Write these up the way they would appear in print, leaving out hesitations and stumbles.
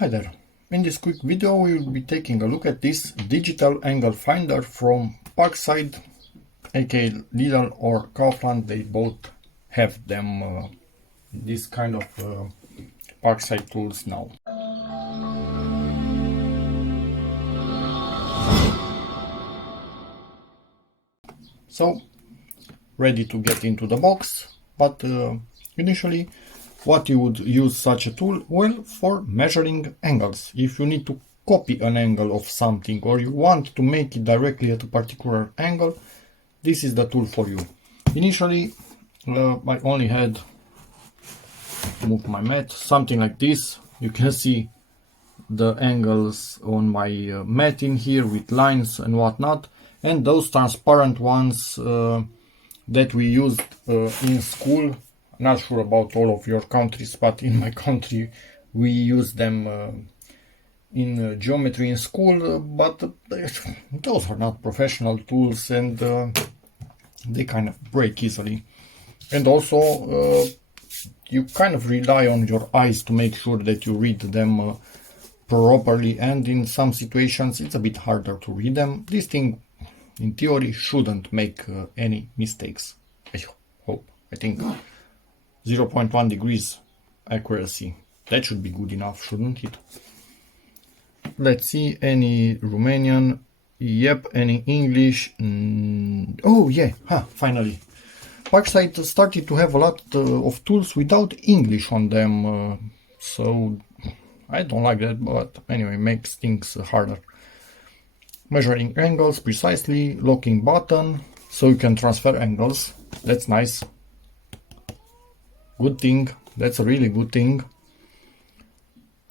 Hi there. In this quick video we will be taking a look at this digital angle finder from PARKSIDE, aka Lidl or Kaufland. They both have them, this kind of PARKSIDE tools now. So, ready to get into the box, but initially what you would use such a tool? Well, for measuring angles. If you need to copy an angle of something or you want to make it directly at a particular angle, this is the tool for you. Initially, I only had, move my mat, something like this. You can see the angles on my mat in here with lines and whatnot, and those transparent ones that we used in school. Not sure about all of your countries, but in my country we use them in geometry in school, but those are not professional tools and they kind of break easily. And also you kind of rely on your eyes to make sure that you read them properly, and in some situations it's a bit harder to read them. This thing in theory shouldn't make any mistakes, I hope. I think 0.1 degrees accuracy, that should be good enough, shouldn't it? Let's see, any Romanian? Yep. Any English? Oh yeah, finally. PARKSIDE started to have a lot of tools without English on them, so I don't like that, but anyway, makes things harder. Measuring angles precisely, locking button, so you can transfer angles, that's nice. Good thing, that's a really good thing.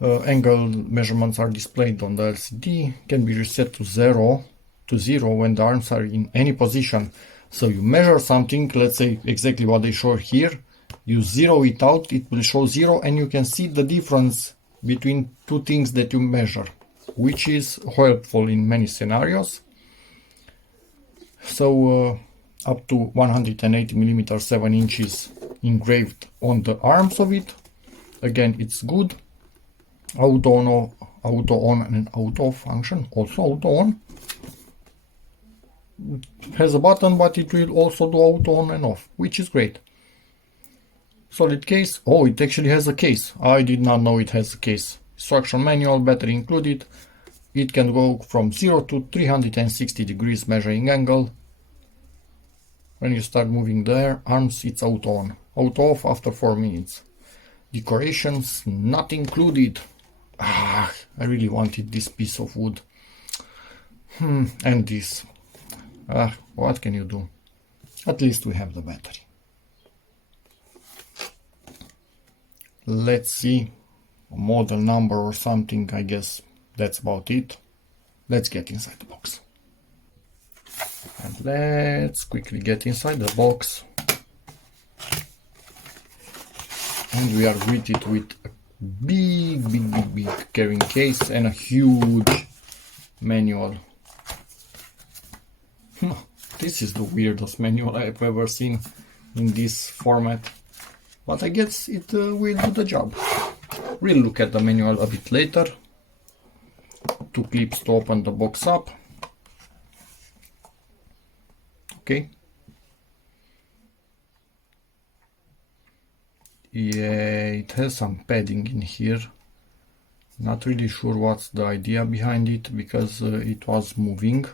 Angle measurements are displayed on the LCD, can be reset to zero when the arms are in any position. So you measure something, let's say exactly what they show here, you zero it out, it will show zero, and you can see the difference between two things that you measure, which is helpful in many scenarios. So up to 180 millimeters, 7 inches engraved on the arms of it. Again, it's good. Auto on and auto off function, also auto on. It has a button, but it will also do auto on and off, which is great. Solid case. Oh, it actually has a case. I did not know it has a case. Instruction manual, battery included. It can go from 0 to 360 degrees measuring angle. When you start moving the arms, it's auto on. Auto off after 4 minutes. Decorations not included. I really wanted this piece of wood. And this. What can you do? At least we have the battery. Let's see. A model number or something, I guess that's about it. Let's get inside the box. And let's quickly get inside the box. And we are greeted with a big carrying case and a huge manual. This is the weirdest manual I've ever seen in this format, but I guess it will do the job. We'll look at the manual a bit later. 2 clips to open the box up. Okay. Yeah, it has some padding in here. Not really sure what's the idea behind it, because it was moving.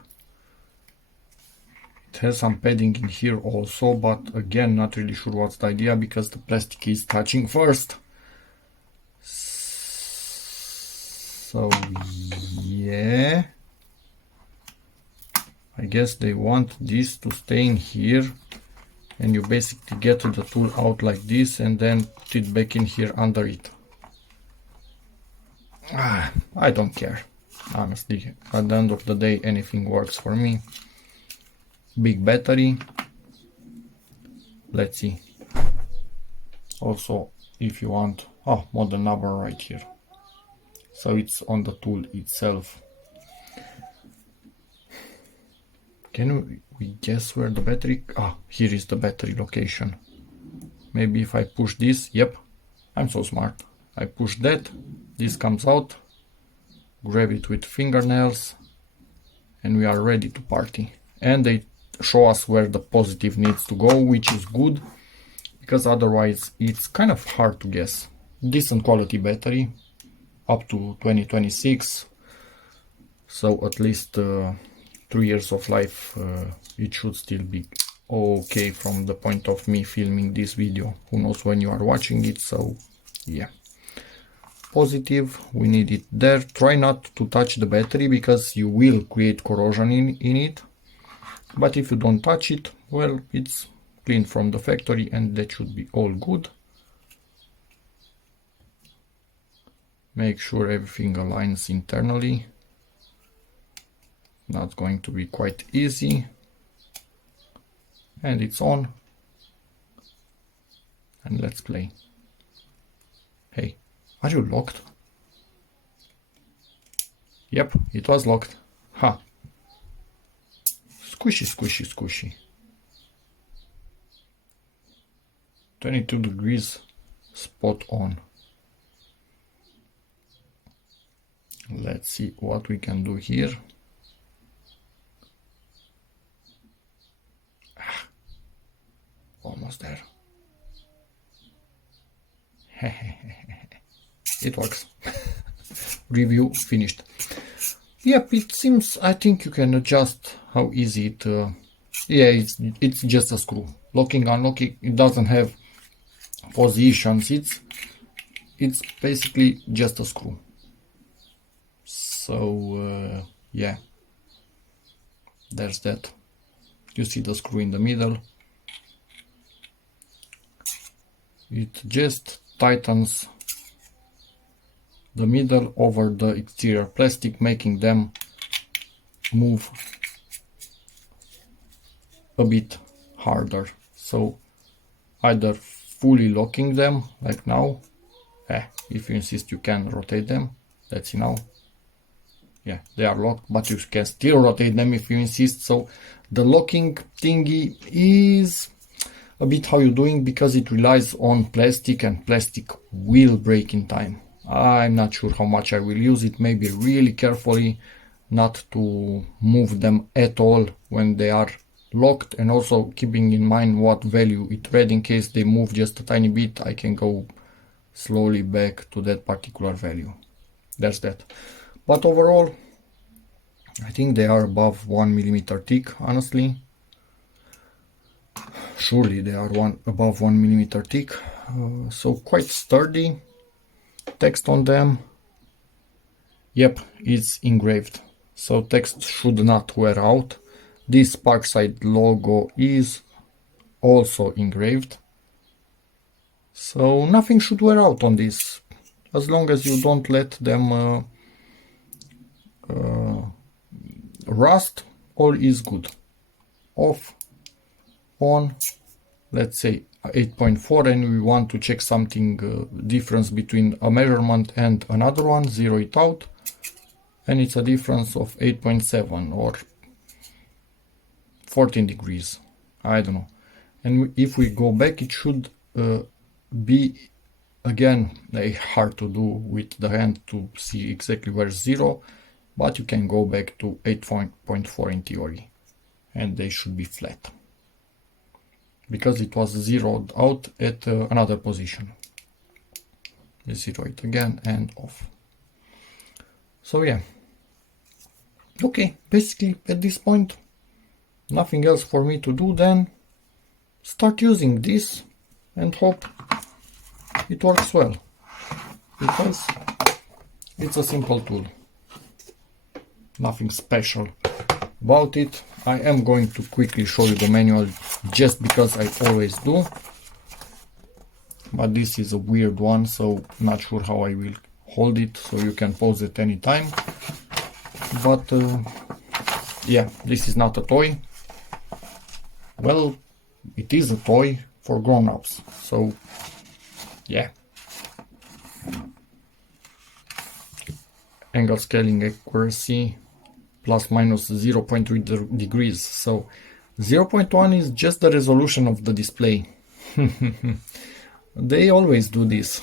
It has some padding in here also, but again, not really sure what's the idea, because the plastic is touching first. So yeah, I guess they want this to stay in here, and you basically get the tool out like this and then put it back in here under it. I don't care, honestly. At the end of the day, anything works for me. Big battery. Let's see. Also, if you want, model number right here. So it's on the tool itself. Can we guess where the battery? Here is the battery location. Maybe if I push this, yep, I'm so smart. I push that, this comes out, grab it with fingernails, and we are ready to party. And they show us where the positive needs to go, which is good, because otherwise it's kind of hard to guess. Decent quality battery, up to 2026, so at least 3 years of life. It should still be okay from the point of me filming this video. Who knows when you are watching it, so yeah. Positive, we need it there. Try not to touch the battery because you will create corrosion in it, but if you don't touch it, well, it's clean from the factory and that should be all good. Make sure everything aligns internally. Not going to be quite easy. And it's on. And let's play. Hey, are you locked? Yep, it was locked. Ha. Squishy, squishy, squishy. 22 degrees, spot on. Let's see what we can do here. Almost there. It works. Review finished. Yep, it seems, I think you can adjust how easy it, yeah, it's just a screw. Locking, unlocking, it doesn't have positions, it's basically just a screw. So, yeah, there's that. You see the screw in the middle. It just tightens the middle over the exterior plastic, making them move a bit harder. So either fully locking them like now, if you insist you can rotate them, let's see now. Yeah, they are locked, but you can still rotate them if you insist. So the locking thingy is a bit how you're doing, because it relies on plastic and plastic will break in time. I'm not sure how much I will use it, maybe really carefully not to move them at all when they are locked, and also keeping in mind what value it read. In case they move just a tiny bit, I can go slowly back to that particular value. There's that. But overall, I think they are above 1 millimeter thick, honestly. Surely they are above 1 millimeter thick, so quite sturdy. Text on them, yep, it's engraved, so text should not wear out. This PARKSIDE logo is also engraved, so nothing should wear out on this, as long as you don't let them rust. All is good. Off, on, let's say 8.4, and we want to check something difference between a measurement and another one. Zero it out, and it's a difference of 8.7 or 14 degrees, I don't know. And if we go back, it should be again hard to do with the hand to see exactly where's zero, but you can go back to 8.4 in theory and they should be flat, because it was zeroed out at another position. Zero it again and off. So yeah, okay, basically at this point nothing else for me to do than start using this and hope it works well, because it's a simple tool, nothing special about it. I am going to quickly show you the manual just because I always do, but this is a weird one, so not sure how I will hold it, so you can pause it anytime. But yeah, this is not a toy. Well, it is a toy for grown-ups, so yeah. Angle scaling accuracy plus minus 0.3 degrees, so 0.1 is just the resolution of the display. They always do this.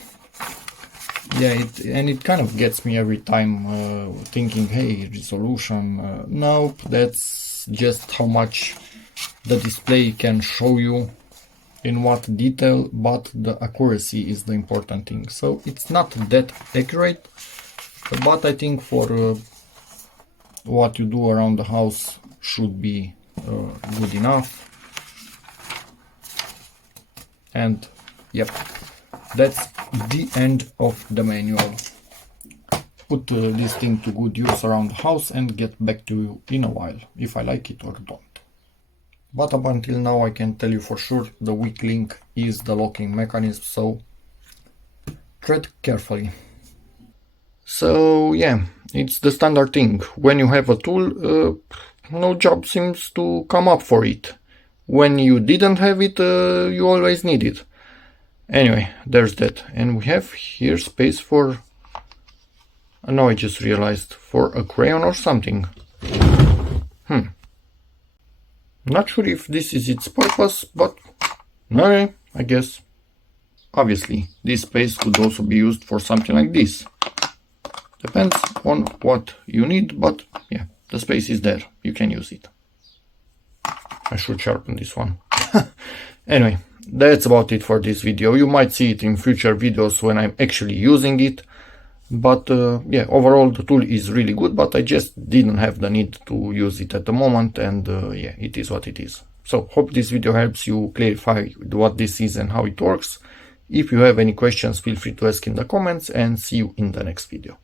yeah, it kind of gets me every time thinking, hey, resolution, nope, that's just how much the display can show you in what detail, but the accuracy is the important thing. So it's not that accurate, but I think for what you do around the house should be good enough. And yep, that's the end of the manual. Put this thing to good use around the house and get back to you in a while if I like it or don't. But up until now I can tell you for sure the weak link is the locking mechanism, so tread carefully. So yeah, it's the standard thing. When you have a tool, no job seems to come up for it. When you didn't have it, you always need it. Anyway, there's that. And we have here space for... now I just realized, for a crayon or something. Not sure if this is its purpose, but okay, I guess. Obviously, this space could also be used for something like this. Depends on what you need, but yeah, the space is there. You can use it. I should sharpen this one. Anyway, that's about it for this video. You might see it in future videos when I'm actually using it. But yeah, overall the tool is really good, but I just didn't have the need to use it at the moment, and yeah, it is what it is. So hope this video helps you clarify what this is and how it works. If you have any questions, feel free to ask in the comments, and see you in the next video.